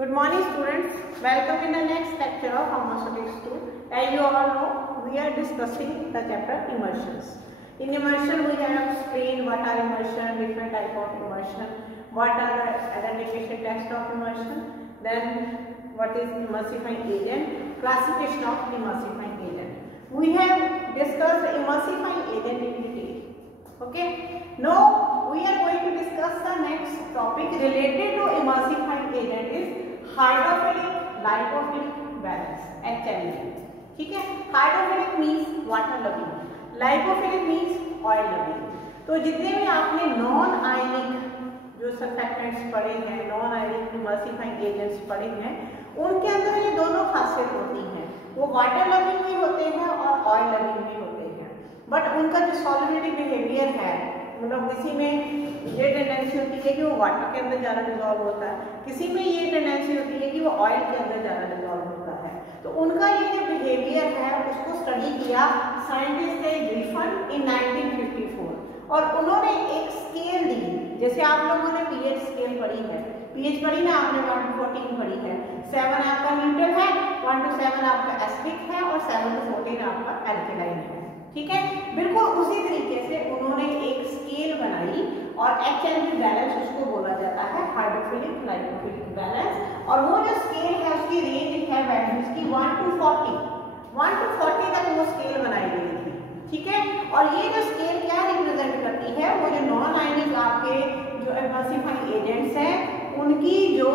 Good morning students, welcome in the next lecture of Pharmaceutics 2. As you all know, we are discussing the chapter immersions. In immersion we have explained what are immersion, different type of immersion, what are the identification tests of immersion, then what is emulsifying agent, classification of emulsifying agent. We have discussed emulsifying agent in detail. Okay, now we are going to discuss the next topic related to emulsifying agent is hydrophilic lipophilic balance HLB. ठीक है, hydrophilic means water loving, lipophilic means oil loving. तो जितने भी आपने non ionic जो surfactants पढ़े हैं, non ionic emulsifying agents पढ़े हैं, उनके अंदर ये दोनों खासियत होती हैं. वो वाटर लविंग भी होते हैं और ऑयल लविंग भी होते हैं. बट उनका जो सॉल्युबिलिटी बिहेवियर है, मतलब किसी में ये टेंडेंसी होती है कि वो वाटर के अंदर ज़्यादा डिजॉल्व होता है, किसी में ये टेंडेंसी होती है कि वो ऑयल के अंदर ज़्यादा डिजॉल्व होता है. तो उनका ये जो बिहेवियर है उसको स्टडी किया साइंटिस्ट ने ग्रिफिन इन 1954 और उन्होंने एक स्केल दी. जैसे आप लोगों ने पीएच स्केल पढ़ी है, पीएच पढ़ी ना आपने, 1 to 14 पढ़ी है. 7 आपका न्यूट्रल है, 1 to 7 आपका एसिडिक है और 7 to 14 आपका एल्कलाइन है. ठीक है, बिल्कुल उसी तरीके से उन्होंने एक स्केल बनाई और HLB बैलेंस उसको बोला जाता है, हाइड्रोफिलिक लाइपोफिलिक बैलेंस. और वो जो स्केल है उसकी रेंज है वैल्यूज की 1 to 40 तक वो स्केल बनाई गई थी. ठीक है, और ये जो स्केल क्या रिप्रेजेंट करती है, वो जो नॉन आयनिक आपके जो एमल्सिफाइंग एजेंट्स हैं उनकी जो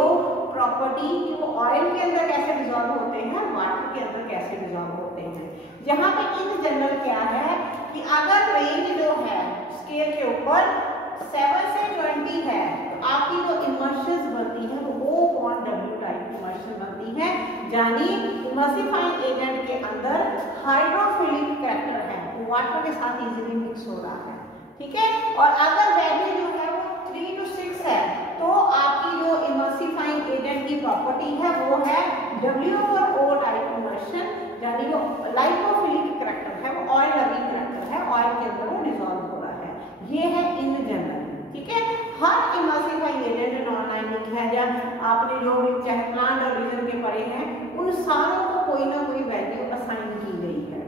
प्रॉपर्टी, वो ऑयल के अंदर कैसे डिजॉल्व होते हैं, वाटर के अंदर कैसे डिजॉल्व होते हैं. यहाँ पे इन जनरल क्या है कि अगर रेंज जो है स्केल के ऊपर 7 से 20 है तो आपकी जो इमर्शंस बनती है वो O/W टाइप इमर्शन बनती है. यानी इमल्सिफाइंग एजेंट के अंदर हाइड्रोफिलिक कैरेक्टर है, वो वाटर के साथ इजीली मिक्स हो रहा है. ठीक है, और अगर वैल्यू जो है वो 3 to 6 है तो आपकी जो इमल्सिफाइंग एजेंट की प्रॉपर्टी है वो है W/O टाइप इमर्शन, यानी वो लाइपोफिलिक कैरेक्टर है, वो ऑयल लविंग कैरेक्टर है, ऑयल के अंदर वो डिसॉल्व हो रहा है. ये है इन जनरल. ठीक है, हर इमल्सिफाइंग एजेंट नॉन आयनिक है या आपने जो भी चाहे प्लांट ऑर्गेनिज्म के पढ़े हैं, उन सारों को कोई ना कोई वैल्यू असाइन की गई है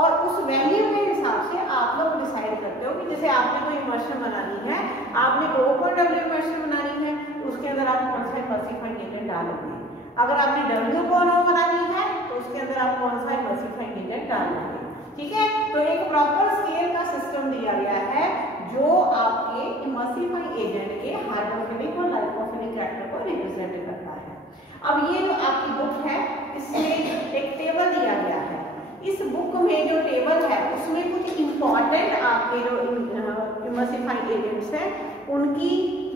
और उस वैल्यू के हिसाब से आप लोग डिसाइड करते हो कि जैसे आपने कोई इमर्शन बनानी है, आपने O/W इमर्शन बनानी है, उसके अंदर आप कौन सा इमल्सिफाइंग एजेंट डालोगे. अगर आपने W/O बनानी है तो उसके अंदर आप कौन सा इमल्सिफाइंग एजेंट डालोगे. ठीक है, तो एक प्रॉपर स्केल का सिस्टम दिया गया है जो आपके इमल्सिफाइंग एजेंट के हाइड्रोफिलिक और लाइपोफिलिक कैरेक्टर को रिप्रेजेंट करता है. अब ये जो आपकी बुक है इसमें एक टेबल दिया गया है. इस बुक में जो टेबल है उसमें कुछ इंपॉर्टेंट आपके जो इमल्सिफाइंग एजेंट्स हैं उनकी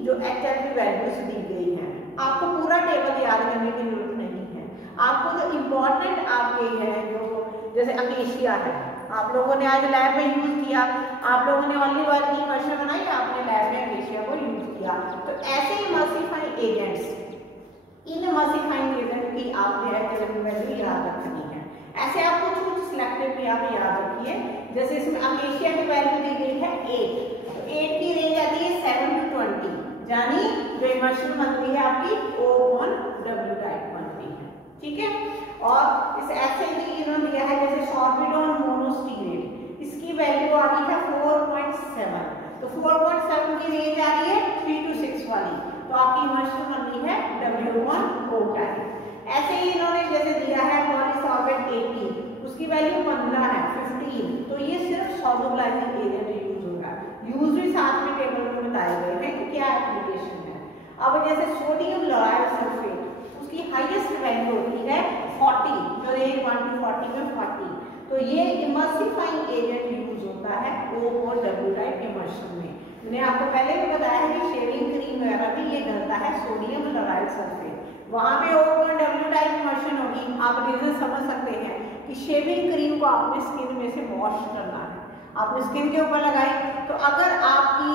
जो HLB वैल्यूज दी गई हैं. आपको पूरा टेबल याद करने की जरूरत नहीं है. आपको जो इम्पोर्टेंट आपके हैं, जो जैसे अकेशिया है, आप लोगों ने आज लैब में यूज किया, आप लोगों ने ऑलिव ऑयल की इमल्शन बनाई, आपने लैब में अकेशिया को यूज किया. तो ऐसे इमल्सिफाइंग एजेंट्स, इन इमल्सिफाइंग एजेंट की आपने HLB वैल्यू याद रखनी है. ऐसे आपको कुछ सिलेक्टिव भी आप याद रखिए. जैसे इसमें अकेशिया की वैल्यू दी गई है 8, तो 8 की रेंज आती है 7 to 20, यानी जो इमल्शन बनती है आपकी O/W टाइप बनती है. ठीक है, और इस ऐसे ही इन्होंने दिया है जैसे सॉर्बिडोन मोनोस्टीरेट, इसकी वैल्यू आ रही है 4.7, तो 4.7 की रेंज आ रही है 3 to 6 वाली, तो आपकी इमल्शन बनती है W/O टाइप. ऐसे ही इन्होंने जैसे दिया है पॉलीसॉर्बेट 80, उसकी वैल्यू 15 है 15, तो ये सिर्फ सॉल्युबलाइजिंग एजेंट यूज होगा. यूज भी साथ में टेबल में बताए गए हैं कि क्या एप्लीकेशन है. अब जैसे सोडियम लोराइड सल्फेट, उसकी हाईएस्ट वैल्यू होती है 40, जो रेंज 1 to 40 में 40, तो ये इमल्सिफाइंग एजेंट यूज होता है O/W टाइप इमल्शन में. मैंने आपको पहले भी बताया है कि शेविंग क्रीम वगैरह भी ये डलता है सोडियम लोराइड सल्फेट, वहां पे O/W टाइप इमल्शन होगी. आप रीजन समझ सकते हैं कि शेविंग क्रीम को आपने स्किन में से वॉश करना है, आपने स्किन के ऊपर लगाई, तो अगर आपकी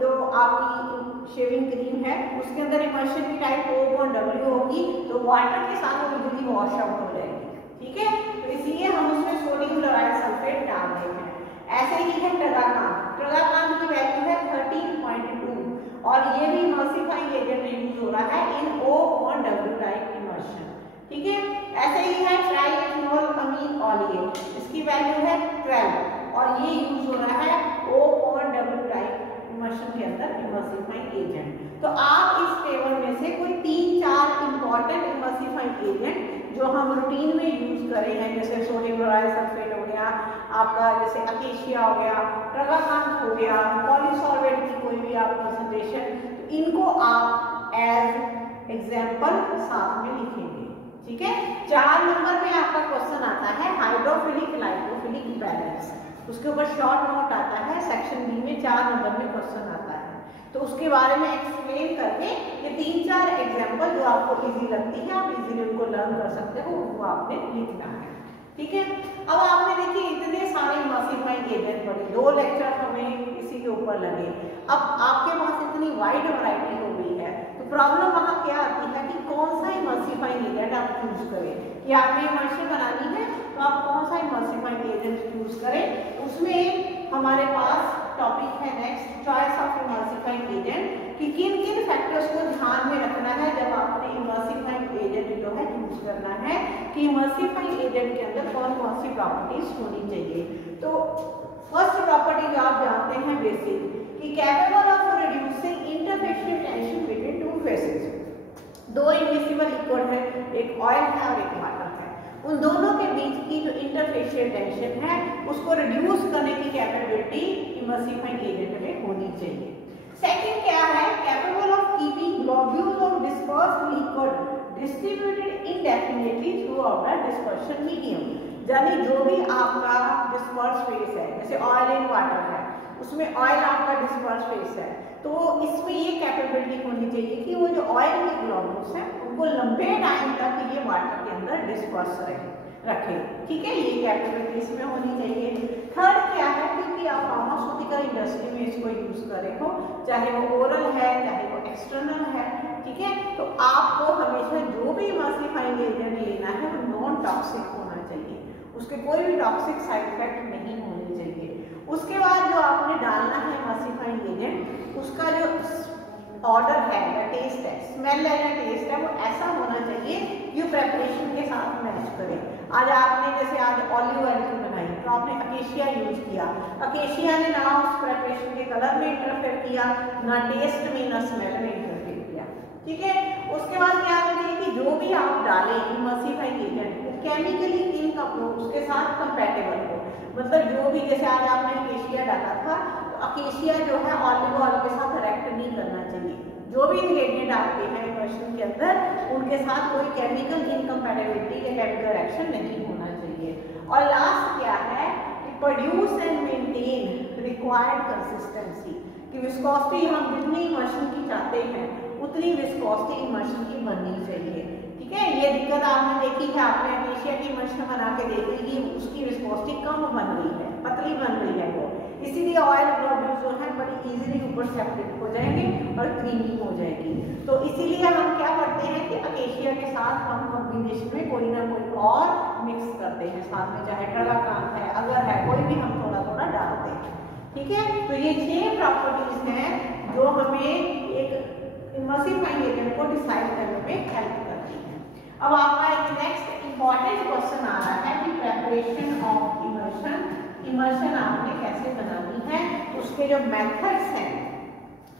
जो आपकी शेविंग क्रीम है उसके अंदर इमल्शन की टाइप O/W होगी तो वाटर के साथ वो इजीली वॉश आउट हो जाएगी. ठीक है, तो इसलिए हम उसमें सोडियम क्लोराइड सल्फेट डाल रहे हैं. ऐसे ही है ट्रगाकांत की वैल्यू है 13.2 और ये भी इमल्सिफाइंग एजेंट यूज हो रहा है इन O/W टाइप इमल्शन। ठीक है, ऐसे ही है ट्राइएथनॉल अमीन ऑलिएट, इसकी वैल्यू है 12 और ये यूज हो रहा है O/W टाइप इमल्शन के अंदर इमल्सिफाइंग एजेंट। तो आप इस टेबल में से कोई 3-4 इंपॉर्टेंट इमल्सिफाइंग एजेंट जो हम रूटीन में यूज करे हैं, जैसे सोडियम बोराइल सल्फेट हो गया आपका, जैसे अकेशिया हो गया, ट्रगाकांत हो गया, पॉलीसॉल्वेट की कोई भी आप कंसंट्रेशन, तो इनको आप एज एग्जाम्पल साथ में लिखेंगे। ठीक है, 4 नंबर पे आपका क्वेश्चन आता है हाइड्रोफिलिक लाइपोफिलिक बैलेंस, उसके ऊपर शॉर्ट नोट आता है सेक्शन बी में, 4 नंबर में क्वेश्चन आता है। तो उसके बारे में एक्सप्लेन करके ये 3-4 एग्जाम्पल जो आपको इजी लगती है आप इजीली उनको लर्न कर सकते हो, वो आपने लिखना है। ठीक है, अब आपने देखिए इतने सारे इमल्सिफाइंग एजेंट पढ़े, 2 लेक्चर हमें इसी के ऊपर लगे। अब आपके पास इतनी वाइड वैरायटी हो गई है, तो प्रॉब्लम वहाँ क्या आती है कि कौन सा इमल्सिफाइंग एजेंट आप चूज करें, कि आपने इमल्शन बनानी है तो आप कौन सा इमल्सिफाइंग एजेंट चूज करें। उसमें हमारे पास टॉपिक है next, choice of emulsifying agent, कि किन किन फैक्टर्स को ध्यान में रखना है जब आपने इमल्सिफाइंग एजेंट जो है चूज करना है, कि इमल्सिफाइंग एजेंट के अंदर कौन कौन सी प्रॉपर्टीज होनी चाहिए। तो फर्स्ट प्रॉपर्टी जो आप जानते हैं बेसिक, कि capable of reducing interfacial tension between 2 faces, 2 immiscible liquid है, एक ऑयल है और एक वाटर है, उन दोनों के बीच की जो इंटरफेशियल टेंशन है उसको रिड्यूस करने की कैपेबिलिटी इमल्सिफाइंग एजेंट में होनी चाहिए। सेकंड क्या है, capable of keeping globules of dispersed liquid distributed इंडेफिनिटली through out the dispersion medium, यानी जो भी आपका डिस्पर्स फेस है, जैसे ऑयल इन वाटर है, उसमें ऑयल आपका डिस्पर्स फेस है, तो इसमें ये कैपेबिलिटी होनी चाहिए कि वो जो ऑयल के ग्लोब्यूल्स हैं उनको लंबे टाइम तक ये वाटर के अंदर डिस्पर्स रखे। ठीक है, ये कैपेबिलिटी इसमें होनी चाहिए। थर्ड क्या है, क्योंकि आप फार्मास्यूटिकल इंडस्ट्री में इसको यूज कर रहे हो, चाहे वो ओरल है चाहे वो एक्सटर्नल है, ठीक है, तो आपको हमेशा जो भी इमल्सिफाइंग एजेंट लेना है वो नॉन टॉक्सिक होना चाहिए, उसके कोई भी टॉक्सिक साइड इफेक्ट नहीं होने चाहिए। उसके बाद जो आपने डालना है इमल्सिफाइंग एजेंट, उसका जो ऑर्डर है या टेस्ट है, स्मेल है या टेस्ट है, वो ऐसा होना चाहिए कि वो प्रेपरेशन के साथ मैच करे। आज आपने जैसे आज ऑलिव ऑयल की बनाई तो आपने अकेशिया यूज किया, अकेशिया ने ना उस प्रेपरेशन के कलर में इंटरफेयर किया, ना टेस्ट में ना स्मेल में इंटरफेयर किया। ठीक है, उसके बाद क्या होना चाहिए कि जो भी आप डालें इमल्सिफाइंग एजेंट वो केमिकली इन उसके साथ कंपैटिबल हो, मतलब जो भी, जैसे आज आपने अकेशिया डाला था तो अकेशिया जो है ऑलिव ऑयल के साथ रिएक्ट नहीं करना चाहिए। जो भी इंग्रेडिएंट आपके हैं इमल्शन के अंदर उनके साथ कोई केमिकल इनकम्पैटिबिलिटी या केमिकल रिएक्शन नहीं होना चाहिए। और लास्ट क्या है कि produce and maintain required consistency, कि विस्कोसिटी हम जितनी इमल्शन की चाहते हैं उतनी विस्कोसिटी इमल्शन की बननी चाहिए। ठीक है, ये दिक्कत आपने देखी है, आपने अकेशिया की इमल्शन बना के देखी कि उसकी विस्कोसिटी कम बन गई है, पतली बन गई है वो, इसीलिए ऑयल ग्लोब्यूल्स जो है बड़ी इजीली ऊपर सेपरेट हो जाएंगे और क्रीमी हो जाएगी। तो इसीलिए हम क्या करते हैं कि अकेशिया के साथ हम कॉम्बिनेशन में कोई ना कोई और मिक्स करते हैं साथ में, चाहे ट्रगाकांत है, अगर है, कोई भी हम थोड़ा थोड़ा डालते हैं। ठीक है, तो ये 6 प्रॉपर्टीज हैं जो हमें एक इमल्सिफाइंग एजेंट को डिसाइड करने में हेल्प करती है। अब आपका एक नेक्स्ट इंपॉर्टेंट क्वेश्चन आ रहा है कि प्रेपरेशन ऑफ इमल्शन, इमल्शन आपने कैसे बनानी है, उसके जो मेथड्स हैं,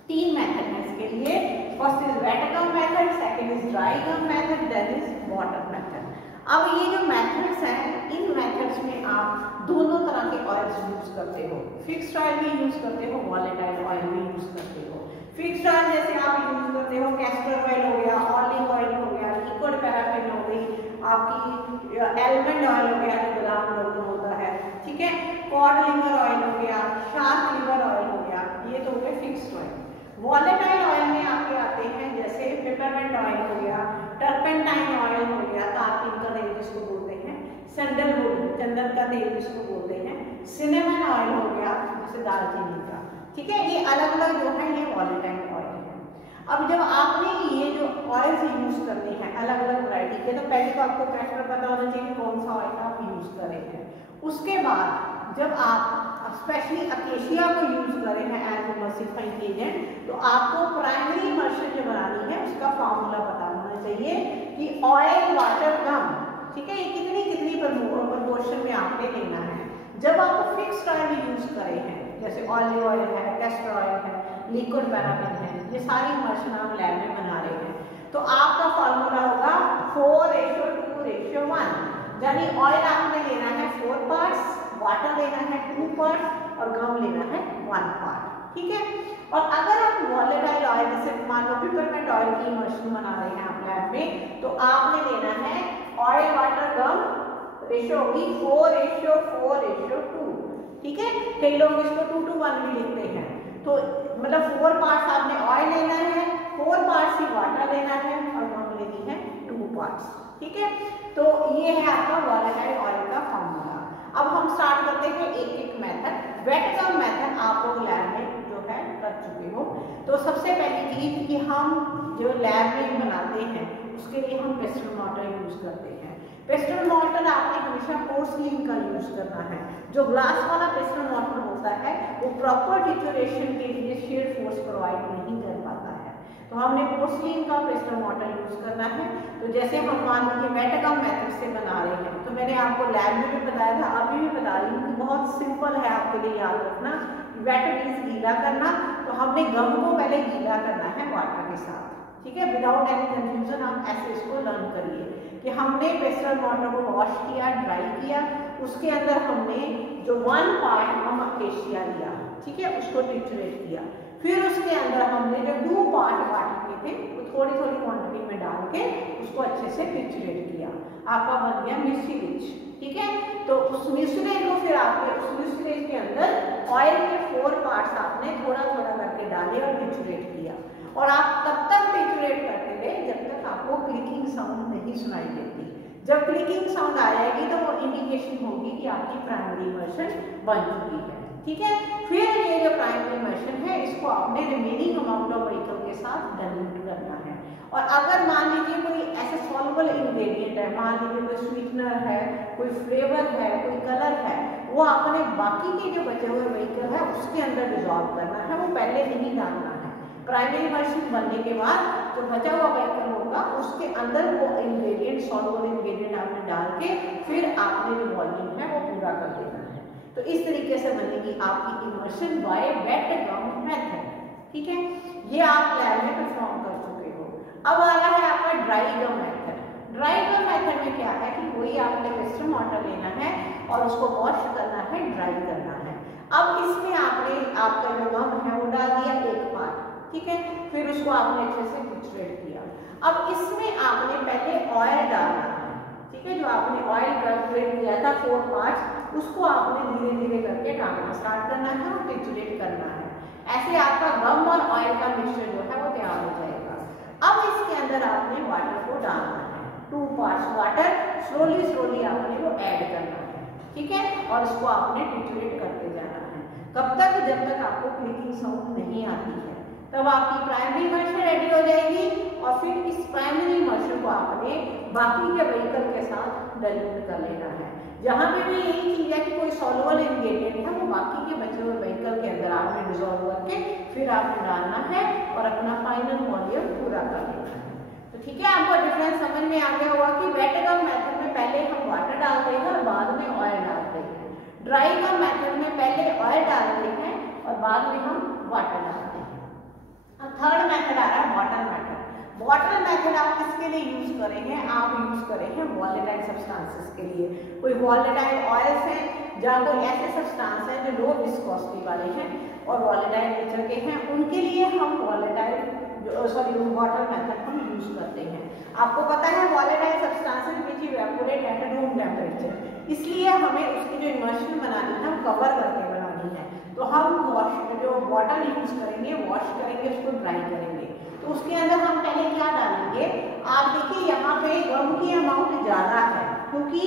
3 मेथड है इसके लिए। First is wet gum method, second is dry gum method, then is water method. अब ये जो मेथड्स हैं, इन मेथड्स में आप दोनों तरह के ऑयल्स यूज करते हो, फिक्स्ड ऑयल भी यूज करते हो, वॉलेटाइल ऑयल भी यूज करते हो। फिक्स्ड ऑयल जैसे आप यूज करते हो कैस्टर ऑयल हो गया, ऑलिव ऑयल हो गया, लिक्विड पैराफिन हो गई, आपकी एलमंड ऑयल हो गया जो बादाम लोगों में होता है, ठीक है, कॉड लिवर ऑयल हो गया, शार्क लिवर ऑयल हो गया, ये तो हो गए फिक्स्ड ऑयल। वॉलेटाइल ऑयल में आपके आते हैं जैसे पेपरमेंट ऑयल हो गया, टर्पेंटाइन ऑयल हो गया, तारपीन का तेल जिसको बोलते हैं, सैंडलवुड चंदन का तेल जिसको बोलते हैं, सिनेमन ऑयल हो गया जैसे दालचीनी का। ठीक है, ये अलग अलग जो है ये वॉलेटाइल ऑयल है। अब जब आपने ये जो ऑयल्स यूज करने हैं अलग अलग वैरायटी के, तो पहले तो आपको कैरेक्टर पता होना चाहिए कौन सा ऑयल आप यूज कर रहे हैं। उसके बाद जब आप स्पेशली अकेशिया को यूज करें हैं एज इमल्सिफाइंग एजेंट, तो आपको प्राइमरी इमल्शन जो बनानी है उसका फॉर्मूला पता होना चाहिए कि ऑयल वाटर गम, ठीक है, ये कितनी कितनी प्रपोर्शन में आपने लेना है। जब आप फिक्स्ड ऑयल यूज करें हैं, जैसे ऑलिव ऑयल है, कैस्टर ऑयल है, लिक्विड पैराफिन है, ये सारी इमल्शन आप लैब में बना रहे हैं, तो आपका फॉर्मूला होगा 4:2:1, यानी ऑयल आपने लेना है 4 पार्ट्स, वाटर लेना है 2 पार्ट्स और गम लेना है 1 पार्ट, ठीक है। और अगर आप वॉलेटाइल ऑयल जैसे मान लो पिपरमेंट ऑयल की इमल्शन बना रहे हैं आप लैब में, तो आपने लेना है ऑयल वाटर गम रेशियो होगी 4:4:2, ठीक है। कई लोग इसको 2:1 भी लिखते हैं, तो मतलब 4 पार्ट्स आपने ऑयल लेना है, 4 पार्ट्स ही वाटर लेना है और गम लेनी है 2 पार्ट्स, ठीक है। तो ये है आपका वॉलेटाइल ऑयल का फॉर्मूला। अब हम स्टार्ट करते हैं एक एक मेथड। वेट गम मेथड आप लोग लैब में जो है कर चुके हो। तो सबसे पहली चीज कि हम जो लैब में बनाते हैं उसके लिए हम पेस्टल मॉर्टर यूज करते हैं। पेस्टल मॉर्टर आपने हमेशा पोर्सलिन का यूज करना है। जो ग्लास वाला पेस्टल मॉर्टर होता है वो प्रॉपर डिटोरेशन के लिए शेयर फोर्स प्रोवाइड नहीं कर पाता है, तो हमने पोर्सलिन का पेस्टल मॉर्टर यूज करना है। तो जैसे हम मान लीजिए वेट गम मेथड से बना रहे हैं, तो मैंने आपको लैब में भी बताया था, अभी भी बता रही हूँ कि बहुत सिंपल है आपके लिए याद रखना। वेट मीन्स गीला करना, तो हमने गम को पहले गीला करना है वाटर के साथ, ठीक है। विदाउट एनी कंफ्यूजन आप ऐसे इसको लर्न करिए कि हमने पेस्टल मॉर्टर को वॉश किया, ड्राई किया, उसके अंदर हमने जो 1 पार्ट हम अकेशिया लिया, ठीक है, उसको ट्रिचुरेट किया। फिर उसके अंदर हमने जो 2 पार्ट वाटर के थे वो थोड़ी थोड़ी क्वांटिटी में डाल के उसको अच्छे से ट्रिचुरेट किया, आपका बन गया मिश्रिच, ठीक है। तो उस मिश्रिच को फिर आपके उस मिश्रिच के अंदर ऑयल के 4 पार्ट्स आपने थोड़ा थोड़ा करके डाले और ट्रिचुरेट किया, और आप तब तक ट्रिचुरेट करते रहे जब तक आपको क्लिकिंग साउंड नहीं सुनाई देती। जब क्लिकिंग साउंड आ जाएगी तो वो इंडिकेशन होगी कि आपकी प्राइमरी इमल्शन बन चुकी है, ठीक है। फिर ये जो प्राइमरी इमल्शन है इसको आपने रिमेनिंग अमाउंट ऑफ व्हीकल के साथ डाइल्यूट करना है। और अगर मान लीजिए कोई ऐसा सॉल्युबल इंग्रेडिएंट है, मान लीजिए कोई स्वीटनर है, कोई फ्लेवर है, कोई कलर है, वो आपने बाकी के जो बचे हुए व्हीकल है उसके अंदर डिजॉल्व करना है, वो पहले नहीं डालना है। प्राइमरी इमल्शन बनने के बाद जो बचा हुआ व्हीकल होगा उसके अंदर वो इंग्रेडिएंट सॉल्युबल इंग्रेडिएंट आपने डाल के फिर आपने जो वॉल्यूम है वो पूरा कर देना है। तो इस तरीके से बनेगी आपकी emulsion by wet gum method, ठीक है। ये आप लैब में परफॉर्म कर चुके हो। अब आ रहा है आपका dry gum method. Dry gum method में क्या है कि वही आपने पेस्टल मॉर्टर लेना है और उसको वॉश करना है, ड्राई करना है। अब इसमें आपने आपका जो गम है वो डाल दिया 1 पार्ट, ठीक है, फिर उसको आपने अच्छे से ट्रिचुरेट किया। अब इसमें आपने पहले ऑयल डालना है, ठीक है, जो आपने ऑयल ट्रिचुरेट किया था 4 पार्ट्स उसको आपने धीरे धीरे करके डालना स्टार्ट करना है और ट्रिचुरेट करना है। ऐसे आपका गम और ऑयल का मिक्सचर जो है वो तैयार हो जाएगा। अब इसके अंदर आपने वाटर को डालना है, 2 पार्ट्स वाटर, स्लोली स्लोली आपने वो ऐड करना है, ठीक है, और इसको आपने ट्रिचुरेट करते जाना है। कब तक? जब तक आपको क्लिकिंग साउंड नहीं आती है, तब आपकी प्राइमरी इमल्शन रेडी हो जाएगी। और फिर इस प्राइमरी इमल्शन को आपने बाकी के व्हीकल के साथ डाइल्यूट कर लेना है। जहाँ पे भी यही चीज है कि कोई सॉल्युबल इंग्रेडिएंट है वो बाकी के बचे हुए व्हीकल के अंदर आपने डिसॉल्व करके फिर आपने डालना है और अपना फाइनल वॉल्यूम पूरा कर लेना है। तो ठीक है, आपको डिफरेंस समझ में आ गया होगा कि वेट गम मेथड में पहले हम वाटर डालते हैं और बाद में ऑयल डालते हैं। ड्राई गम मेथड में पहले ऑयल डालते हैं और बाद में हम वाटर डालते हैं। अब थर्ड मेथड आ रहा है वाटर मेथड। वाटर मेथड आप किसके लिए यूज करेंगे? आप यूज करेंगे वॉलेटाइल सब्सटेंसेस के लिए। कोई वॉलेटाइल ऑयल्स हैं या कोई ऐसे सब्सटेंस हैं जो लो विस्कोसिटी वाले हैं और वॉलेटाइल नेचर के हैं, उनके लिए हम वाटर मेथड हम यूज करते हैं। आपको पता है volatile substances which evaporate at room temperature, इसलिए हमें उसकी जो इमल्शन बनानी है हम कवर करके बनानी है। तो हम जो वाटर यूज करेंगे, वॉश करेंगे, उसको ड्राई करेंगे। तो उसके अंदर हम पहले क्या डालेंगे? आप देखिए यहाँ पे गम की अमाउंट ज़्यादा है क्योंकि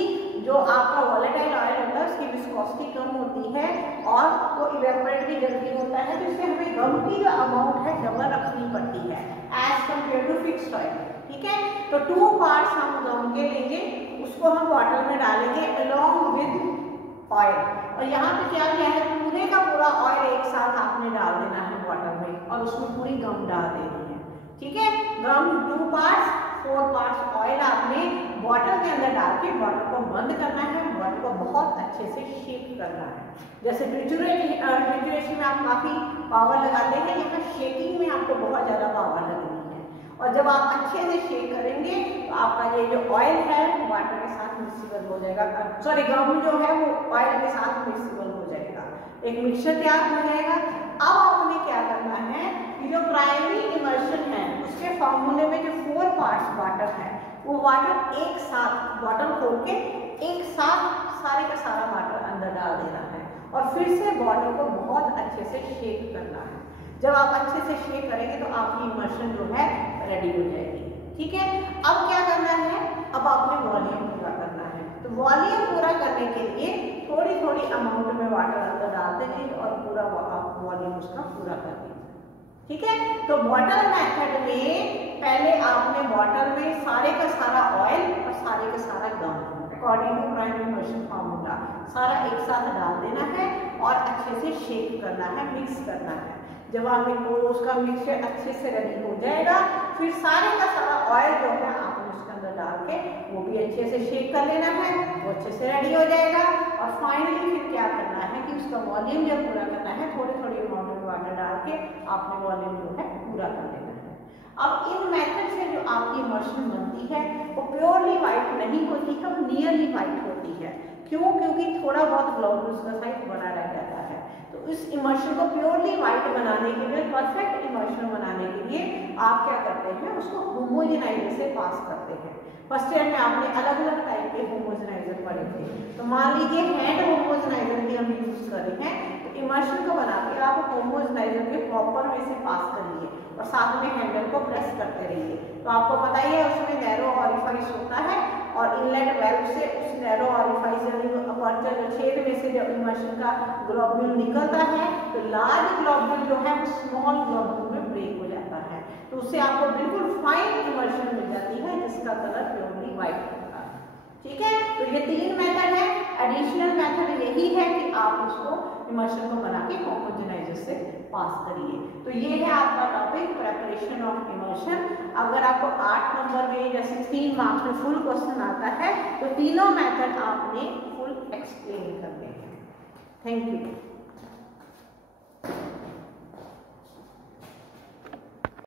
जो आपका वॉलेटाइल ऑयल होता है उसकी विस्कोसिटी कम होती है और वो इवेपोरेट भी जल्दी होता है, तो इससे हमें गम की जो अमाउंट है डबल रखनी पड़ती है as compare to fixed oil. ठीक है, तो 2 पार्ट्स हम गम के लेंगे, उसको हम वाटर में डालेंगे अलोंग विद ऑयल। और यहाँ पे क्या किया है, पूरे का पूरा ऑयल एक साथ आपने डाल देना है वाटर में और उसमें पूरी गम डाल देनी है। ठीक है, गम 2 पार्ट्स 4 पार्ट्स ऑयल आपने बॉटल के अंदर डाल के बॉटल को बंद करना है, बॉटल को बहुत अच्छे से शेक करना है। जैसे ट्रिचुरेशन में आप काफी पावर लगाते हैं, यहाँ शेकिंग में आपको बहुत ज्यादा पावर लगनी है। और जब आप अच्छे से शेक करेंगे तो आपका ये जो ऑयल है वाटर के साथ मिक्सिबल हो जाएगा, सॉरी गम जो है वो ऑयल के साथ मिक्सिबल हो जाएगा, एक मिक्सचर तैयार हो जाएगा। अब आपने क्या करना है कि जो प्राइमरी इमर्शन है उसके फॉर्मूले में जो 4 पार्ट्स वाटर है वो वाटर एक साथ बॉटल खोल के एक साथ सारे का सारा वाटर अंदर डाल देना है और फिर से बॉटल को बहुत अच्छे से शेक करना है। जब आप अच्छे से शेक करेंगे तो आपकी इमर्शन जो है रेडी हो जाएगी। ठीक है, अब क्या करना है, अब आपने वॉल्यूम पूरा करना है। तो वॉल्यूम पूरा करने के लिए थोड़ी थोड़ी अमाउंट में वाटर अंदर डालते रहिए और पूरा वॉल्यूम उसका पूरा कर दीजिए। ठीक है, तो बॉटल मेथड में पहले आपने बॉटल में सारे का सारा ऑयल और सारे का सारा गम according to primary immersion formula सारा एक साथ डाल देना है और अच्छे से शेक करना है, मिक्स करना है। जब आपको उसका मिक्सचर अच्छे से रेडी हो जाएगा फिर सारे का सारा ऑयल जो है आपने उसके अंदर डाल के वो भी अच्छे से शेक कर लेना है, वो अच्छे से रेडी हो जाएगा। और फाइनली फिर क्या करना है कि उसका वॉल्यूम जब पूरा करना है थोड़ी थोड़ी अमाउंट में वाटर डाल के आपने वॉल्यूम जो है पूरा कर लेना है। अब इन मेथड से जो आपकी इमर्शन बनती है वो प्योरली वाइट नहीं होती है, वो नियरली वाइट होती है। क्यों? क्योंकि थोड़ा बहुत ग्लोबुलस का साइज बना रह जाता है। तो इस इमर्शन को प्योरली वाइट बनाने के लिए, परफेक्ट इमर्शन बनाने के लिए आप क्या करते हैं, उसको होमोजेनाइजर से पास करते हैं। फर्स्ट ईयर में आपने अलग अलग टाइप के होमोजेनाइजर पढ़े थे, तो मान लीजिए हैंड होमोजेनाइजर की हम यूज कर रहे हैं। तो इमर्शन को बना के आप होमोजेनाइजर के प्रॉपर वे से पास करिए और साथ में हैंडल को प्रेस करते रहिए। तो आपको पता ही है उसमें नैरो ऑरिफाइस होता है और इनलेट वेल्व से उस नैरो ऑरिफाइस यानी अपर्चर छेद में से जब इमर्शन का ग्लोब्यूल निकलता है तो लार्ज ग्लोब्यूल जो है वो स्मॉल ग्लोब्यूल में ब्रेक हो जाता है। तो उससे आपको बिल्कुल फाइन इमर्शन मिल जाती है जिसका कलर प्योरली वाइट होता है। ठीक है, तो ये 3 मेथड है। एडिशनल मेथड यही है कि आप उसको इमर्शन को बना के होमोजेनाइजर से पास करिए। तो ये है आपका टॉपिक प्रेपरेशन ऑफ इमर्शन। अगर आपको 8 नंबर में या 16 मार्क्स में फुल क्वेश्चन आता है तो तीनों मेथड आपने फुल एक्सप्लेन करने हैं। Thank you.